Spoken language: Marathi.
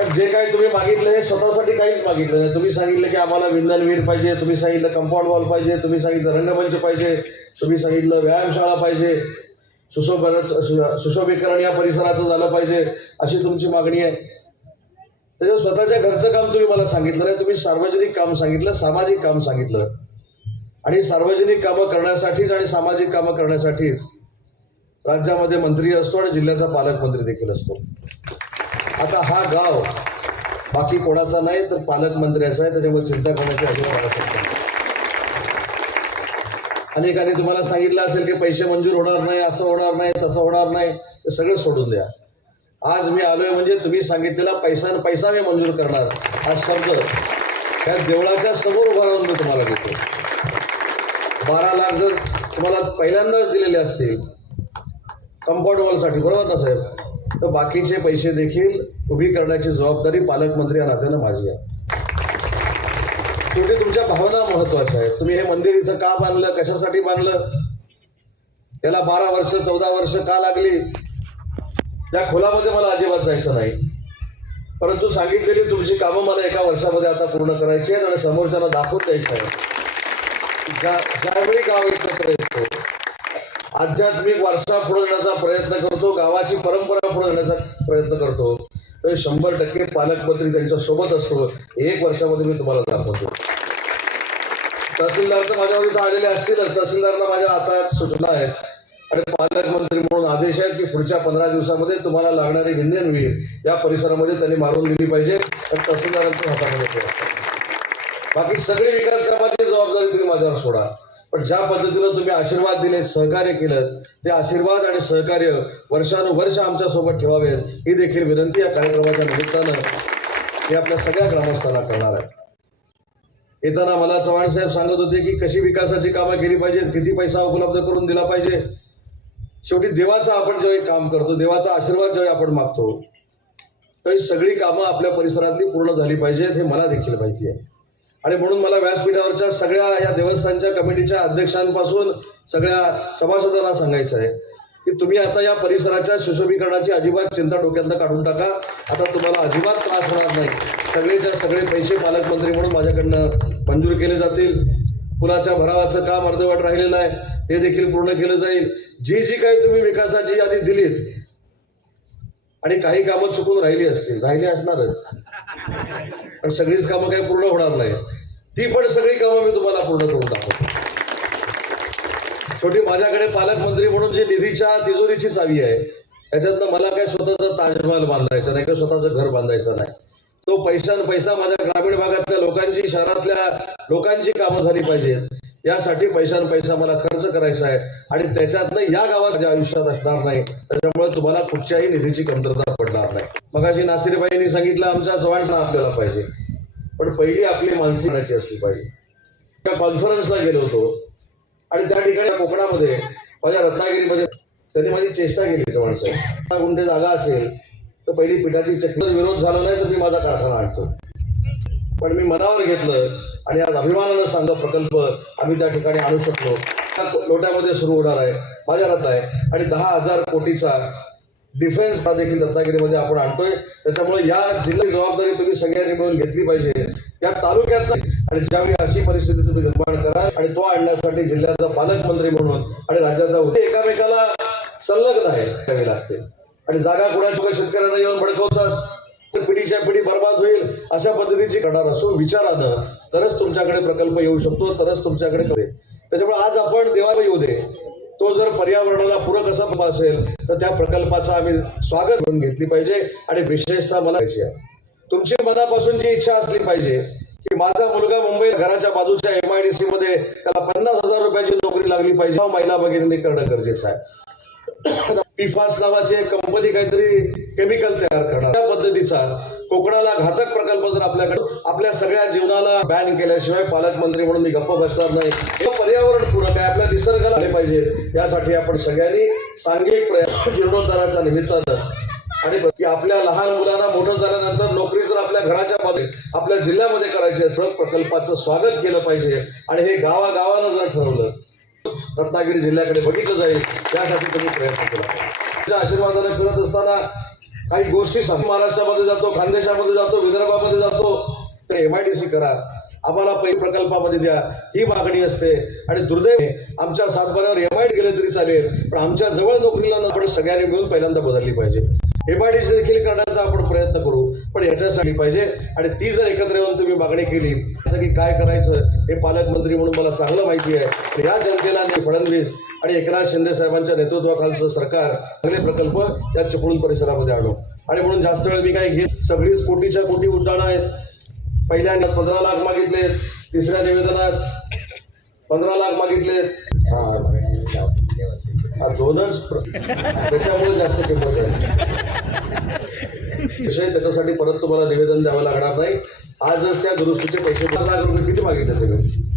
पण जे काही तुम्ही मागितलं हे स्वतःसाठी काहीच मागितलं नाही। तुम्ही सांगितलं की आम्हाला विंधन विहीर पाहिजे, तुम्ही सांगितलं कंपाऊंड वॉल पाहिजे, तुम्ही सांगितलं रंगमंच पाहिजे, तुम्ही सांगितलं व्यायामशाळा पाहिजे, सुशोभीकरण या परिसराचं झालं पाहिजे, अशी तुमची मागणी आहे। त्याच्या स्वतःच्या घरचं काम तुम्ही मला सांगितलं नाही, तुम्ही सार्वजनिक काम सांगितलं, सामाजिक काम सांगितलं। आणि सार्वजनिक कामं करण्यासाठीच आणि सामाजिक कामं करण्यासाठीच राज्यामध्ये मंत्री असतो आणि जिल्ह्याचा पालकमंत्री देखील असतो। आता हा गाव बाकी कोणाचा नाही तर पालकमंत्र्याचा आहे, त्याच्यामुळे चिंता करण्याची अजिबात आवश्यकता नाही। अनेकांनी तुम्हाला सांगितलं असेल की पैसे मंजूर होणार नाही, असं होणार नाही, तसं होणार नाही, ते सगळं सोडून द्या। आज मी आलोय म्हणजे तुम्ही सांगितलेला पैसा मी मंजूर करणार हा शब्द त्या देवळाच्या समोर उभा राहून मी तुम्हाला देतो। 12 लाख जर तुम्हाला पहिल्यांदाच दिलेले असतील कंपाऊंड वॉलसाठी, बरोबर ना साहेब, तर बाकीचे पैसे देखील उभी करण्याची जबाबदारी पालकमंत्री या नात्यानं माझी आहे। शेवटी तुमच्या भावना महत्वाच्या आहेत। तुम्ही हे मंदिर इथं का बांधलं, कशासाठी बांधलं, याला 12 वर्ष 14 वर्ष का लागली, या खोलामध्ये मला अजिबात जायचं नाही। परंतु सांगितलेली तुमची कामं मला एका वर्षामध्ये आता पूर्ण करायची आहेत आणि समोरच्याला दाखवून द्यायचं आहे। ज्यावेळी गाव एकत्र येतो, आध्यात्मिक वारसा पुढे नेण्याचा प्रयत्न करतो, गावाची परंपरा पुढे नेण्याचा प्रयत्न करतो, तर 100% पालकमंत्री त्यांच्या सोबत असतो। 1 वर्षामध्ये मी तुम्हाला दाखवतो। तहसीलदार तर माझ्यावर इथं आलेले असतीलच, तहसीलदारला माझ्या हातात सूचना आहेत आणि पालकमंत्री म्हणून आदेश आहेत की पुढच्या 15 दिवसामध्ये तुम्हाला लागणारी विंधन विहीर या परिसरामध्ये त्यांनी मारून दिली पाहिजे, तर तहसीलदारांच्या हातामध्ये बाकी सगळी विकास कामाची जबाबदारी तुम्ही माझ्यावर सोडा। पण ज्या पद्धतीनं तुम्ही आशीर्वाद दिले, सहकार्य केलं, ते आशीर्वाद आणि सहकार्य वर्षानुवर्ष आमच्या सोबत ठेवावेत ही देखील विनंती या कार्यक्रमाच्या निमित्तानं मी आपल्या सगळ्या ग्रामस्थांना करणार आहे। येताना मला चव्हाण साहेब सांगत होते की कशी विकासाची कामं केली पाहिजेत, किती पैसा उपलब्ध करून दिला पाहिजे। शेवटी देवाचं आपण ज्यावेळी काम करतो, देवाचा आशीर्वाद ज्यावेळी आपण मागतो, तर सगळी कामं आपल्या परिसरातली पूर्ण झाली पाहिजेत हे मला देखील माहिती आहे। आणि म्हणून मला व्यासपीठावरच्या सगळ्या या देवस्थानच्या कमिटीच्या अध्यक्षांपासून सगळ्या सभासदांना सांगायचं आहे की तुम्ही आता या परिसराच्या सुशोभीकरणाची अजिबात चिंता डोक्यातनं काढून टाका। आता तुम्हाला अजिबात त्रास होणार नाही। सगळेच्या सगळे पैसे पालकमंत्री म्हणून माझ्याकडनं मंजूर केले जातील। पुलाच्या भरावाचं काम अर्धवट राहिलेलं आहे, ते देखील पूर्ण केलं जाईल। जी जी काही तुम्ही विकासाची यादी दिलीत आणि काही कामं चुकून राहिली असणारच, पण सगळीच कामं काही पूर्ण होणार नाही, ती पण सगळी कामं मी तुम्हाला पूर्ण करून दाखवतो। शेवटी माझ्याकडे पालकमंत्री म्हणून जी निधीच्या तिजोरीची चावी आहे, त्याच्यातनं मला काही स्वतःचा ताजमहल बांधायचा नाही किंवा स्वतःचं घर बांधायचं नाही। तो पैसा माझ्या ग्रामीण भागातल्या लोकांची, शहरातल्या लोकांची कामं झाली पाहिजेत, यासाठी पैसा मला खर्च करायचा आहे आणि त्याच्यातनं या गावाच्या आयुष्यात असणार नाही। त्याच्यामुळे तुम्हाला कुठच्याही निधीची कमतरता पडणार नाही। मगाशी नासिरबाईंनी सांगितलं आमच्या चव्हाण आपल्याला पाहिजे, पण पहिली आपली मानसिकता असली पाहिजे। त्या कॉन्फरन्सला गेलो होतो आणि त्या ठिकाणी कोकणामध्ये माझ्या रत्नागिरीमध्ये त्यांनी माझी चेष्टा केली। चव्हाण साहेब, 6 गुंठे जागा असेल तर पहिली पिठाची चक्की, विरोध झाला नाही तर मी माझा कारखाना आणतो। पण मी मनावर घेतलं आणि आज अभिमानानं सांगा प्रकल्प आम्ही त्या ठिकाणी आणू शकलो। लोट्यामध्ये सुरू होणार आहे, माझ्या रथ आहे आणि 10,000 कोटीचा डिफेन्स देखील रत्नागिरीमध्ये आपण आणतोय। त्याच्यामुळे या जिल्ह्याची जबाबदारी तुम्ही सगळ्यांनी मिळून घेतली पाहिजे या तालुक्यात। आणि ज्यावेळी अशी परिस्थिती तुम्ही निर्माण कराल आणि तो आणण्यासाठी जिल्ह्याचा पालकमंत्री म्हणून आणि राज्याचा एकामेकाला संलग्न आहे करावे लागते। आणि जागा कुणाच्या शेतकऱ्यांना येऊन भडकवतात, तर पिढीच्या पिढी बर्बाद होईल अशा पद्धतीची करणार असो विचारानं तरच तुमच्याकडे प्रकल्प येऊ शकतो, तरच तुमच्याकडे करेल। त्याच्यामुळे आज आपण देवाला येऊ दे, तो जर पर्यावरणाला पूरक असा असेल तर त्या प्रकल्पाचा आम्ही स्वागत करून घेतली पाहिजे। आणि विशेषतः मला तुमची मनापासून जी इच्छा असली पाहिजे की माझा मुलगा मुंबई घराच्या बाजूच्या MIDC मध्ये त्याला 50,000 रुपयाची नोकरी लागली पाहिजे, महिला भगिनींनी करणं गरजेचं आहे। PFAS नावाची एक कंपनी काहीतरी केमिकल तयार करणार, त्या पद्धतीचा कोकणाला घातक प्रकल्प जर आपल्याकडे आपल्या सगळ्या जीवनाला बॅन केल्याशिवाय पालकमंत्री म्हणून मी गप्प बसणार नाही। हे पर्यावरण पूरक आहे, आपल्या निसर्गाला आले पाहिजे, यासाठी आपण सगळ्यांनी सांघिक प्रयत्न जीर्णोद्धाराच्या निमित्तानं आणि आपल्या लहान मुलांना मोठं झाल्यानंतर नोकरी जर आपल्या घराच्या बाजूने आपल्या जिल्ह्यामध्ये करायची असेल प्रकल्पाचं स्वागत केलं पाहिजे। आणि हे गावागावानं जर ठरवलं रत्नागिरी जिल्ह्याकडे बघितलं जाईल, यासाठी तुम्ही प्रयत्न केला। आशीर्वादाने फिरत असताना काही गोष्टी सांग, महाराष्ट्रामध्ये जातो, खानदेशामध्ये जातो, विदर्भामध्ये जातो, तर MIDC करा, आम्हाला प्रकल्पामध्ये द्या, ही मागणी असते. आणि दुर्दैव आमच्या सातबाऱ्यावर MID गेले तरी चालेल, पण आमच्या जवळ नोकरीला आपण सगळ्यांनी मिळून पहिल्यांदा बदलली पाहिजे. MIDC देखील करण्याचा आपण प्रयत्न करू, पण याच्यासाठी पाहिजे. आणि ती जर एकत्र येऊन तुम्ही मागणी केली की काय करायचं हे पालकमंत्री म्हणून मला चांगलं माहिती आहे. या जनतेला फडणवीस आणि एकनाथ शिंदे साहेबांच्या नेतृत्वाखालचं सरकार चांगले प्रकल्प या चिपळूण परिसरामध्ये आणू. आणि म्हणून जास्त वेळ मी काय घेत, सगळीच कोटीच्या कोटी उड्डाणं आहेत. पहिल्यांदा 15 लाख मागितले, तिसऱ्या निवेदनात 15 लाख मागितले, दोनच, त्याच्यामुळे जास्त किंमत आहे विषय. त्याच्यासाठी परत तुम्हाला निवेदन द्यावं लागणार नाही. आजच त्या दुरुस्तीचे पैसे 10 लाख रुपये किती मागितले तुम्ही?